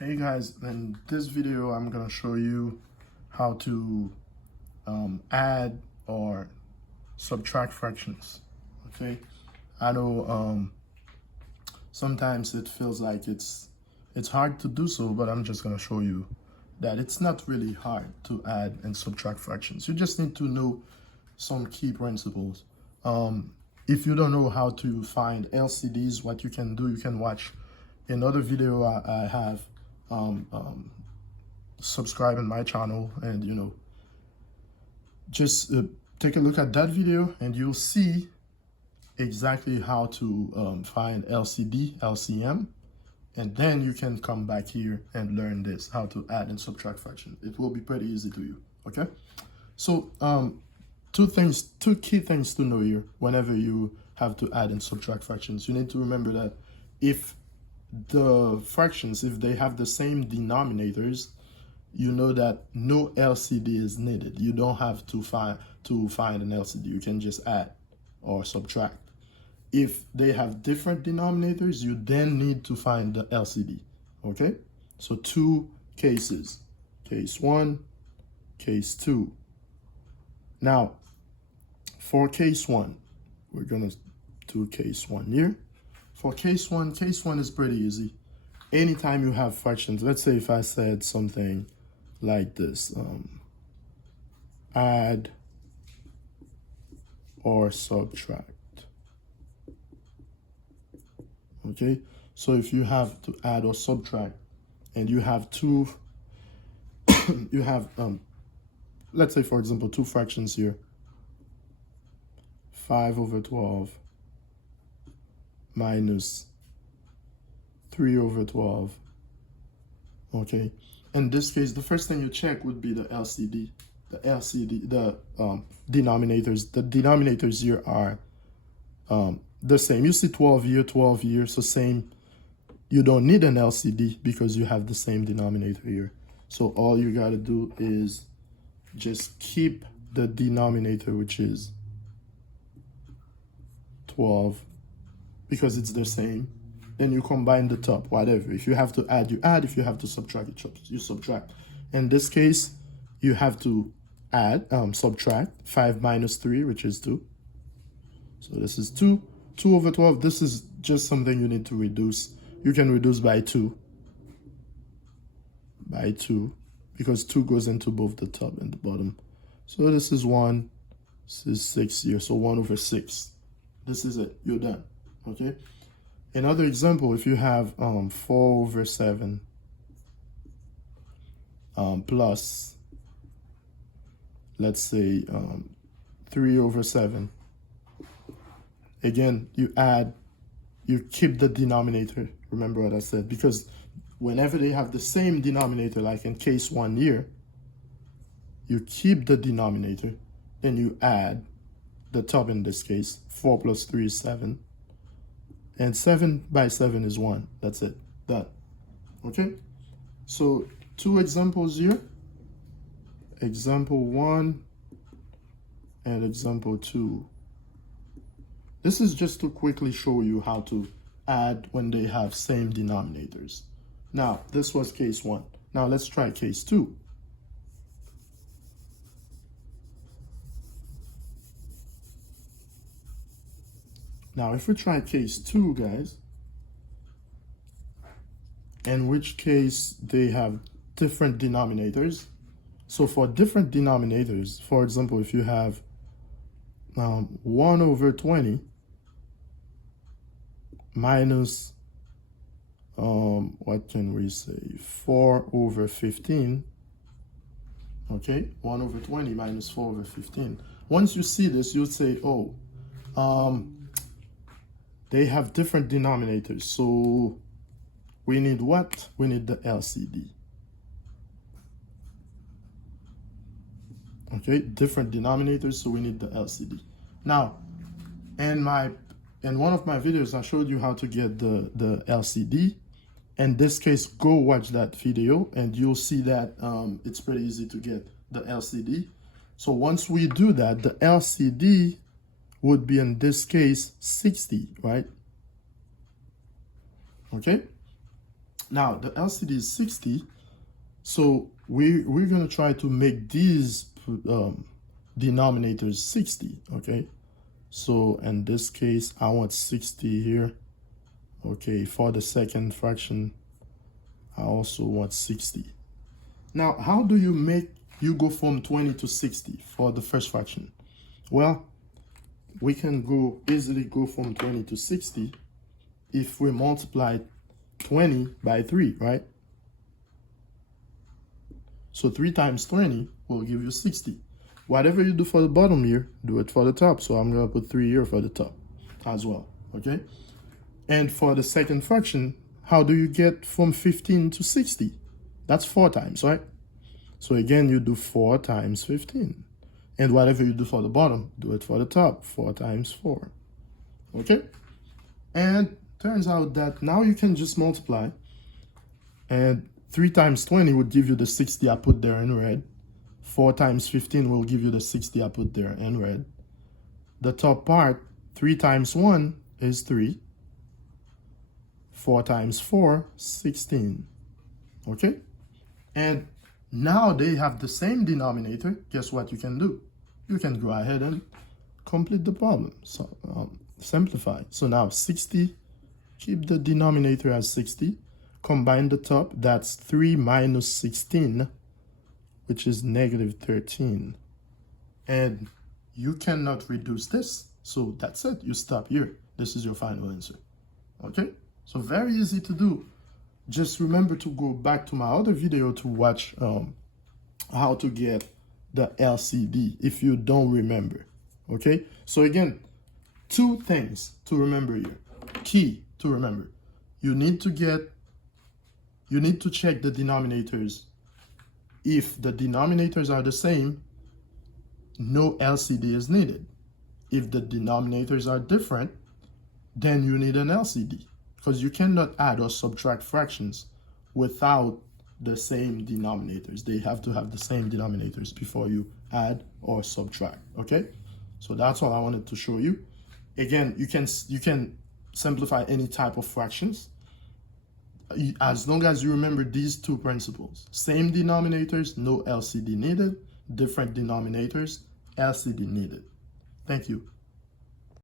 Hey guys, in this video I'm gonna show you how to add or subtract fractions. Okay, I know sometimes it feels like it's hard to do so, but I'm just gonna show you that it's not really hard to add and subtract fractions. You just need to know some key principles. If you don't know how to find LCDs, what you can do, you can watch another video I have subscribe in my channel, and just take a look at that video and you'll see exactly how to find LCD, LCM, and then you can come back here and learn this, how to add and subtract fraction. It will be pretty easy to you, okay? So two key things to know here whenever you have to add and subtract fractions. You need to remember that if the fractions, if they have the same denominators, you know that no LCD is needed. You don't have to find an LCD. You can just add or subtract. If they have different denominators, you then need to find the LCD. Okay? So two cases. Case one, case two. Now, for case one, we're gonna do case one here. For case one is pretty easy. Anytime you have fractions, let's say if I said something like this, add or subtract. Okay, so if you have to add or subtract and you have two, you have, let's say for example, two fractions here, 5/12 minus 3/12. Okay, in this case, the first thing you check would be the LCD. The LCD, the denominators. The denominators here are the same. You see 12 here, so same. You don't need an LCD because you have the same denominator here. So all you gotta do is just keep the denominator, which is 12, because it's the same. Then you combine the top, whatever. If you have to add, you add. If you have to subtract, you subtract. In this case, you have to add, subtract 5 minus 3, which is 2. So this is 2. 2/12, this is just something you need to reduce. You can reduce by 2. By 2, because 2 goes into both the top and the bottom. So this is 1, this is 6 here, so 1/6. This is it, you're done, okay? Another example, if you have 4/7 plus, let's say 3/7. Again, you add, you keep the denominator. Remember what I said, because whenever they have the same denominator, like in case one here, you keep the denominator, then you add the top. In this case, 4 plus 3 is 7. And 7/7 is 1. That's it. Done. Okay? So two examples here. Example 1 and example 2. This is just to quickly show you how to add when they have same denominators. Now, this was case 1. Now let's try case 2. Now, if we try case 2, guys, in which case they have different denominators. So for different denominators, for example, if you have 1/20 minus, what can we say, 4/15, okay, 1/20 minus 4/15. Once you see this, you'll say, oh, they have different denominators, so we need what? We need the LCD. Okay, different denominators, so we need the LCD. Now, in one of my videos, I showed you how to get the LCD. In this case, go watch that video and you'll see that it's pretty easy to get the LCD. So once we do that, the LCD would be, in this case, 60, right? Okay? Now the LCD is 60, so we're going to try to make these denominators 60, okay? So in this case, I want 60 here. Okay, for the second fraction, I also want 60. Now, how do you go from 20 to 60 for the first fraction? Well, we can easily go from 20 to 60 if we multiply 20 by 3, right? So 3 times 20 will give you 60. Whatever you do for the bottom here, do it for the top. So I'm going to put 3 here for the top as well, okay? And for the second fraction, how do you get from 15 to 60? That's 4 times, right? So again, you do 4 times 15. And whatever you do for the bottom, do it for the top. 4 times 4. Okay? And turns out that now you can just multiply. And 3 times 20 would give you the 60 I put there in red. 4 times 15 will give you the 60 I put there in red. The top part, 3 times 1 is 3. 4 times 4, 16. Okay? And now they have the same denominator. Guess what you can do? You can go ahead and complete the problem. So simplify. So now 60, keep the denominator as 60. Combine the top, that's 3 minus 16, which is negative 13. And you cannot reduce this. So that's it. You stop here. This is your final answer. Okay? So very easy to do. Just remember to go back to my other video to watch how to get the LCD if you don't remember. Okay? So again, 2 things to remember here. Key to remember. You need to check the denominators. If the denominators are the same, no LCD is needed. If the denominators are different, then you need an LCD. Because you cannot add or subtract fractions without the same denominators. They have to have the same denominators before you add or subtract, okay? So that's all I wanted to show you. Again, you can simplify any type of fractions as long as you remember these 2 principles. Same denominators, no LCD needed. Different denominators, LCD needed. Thank you.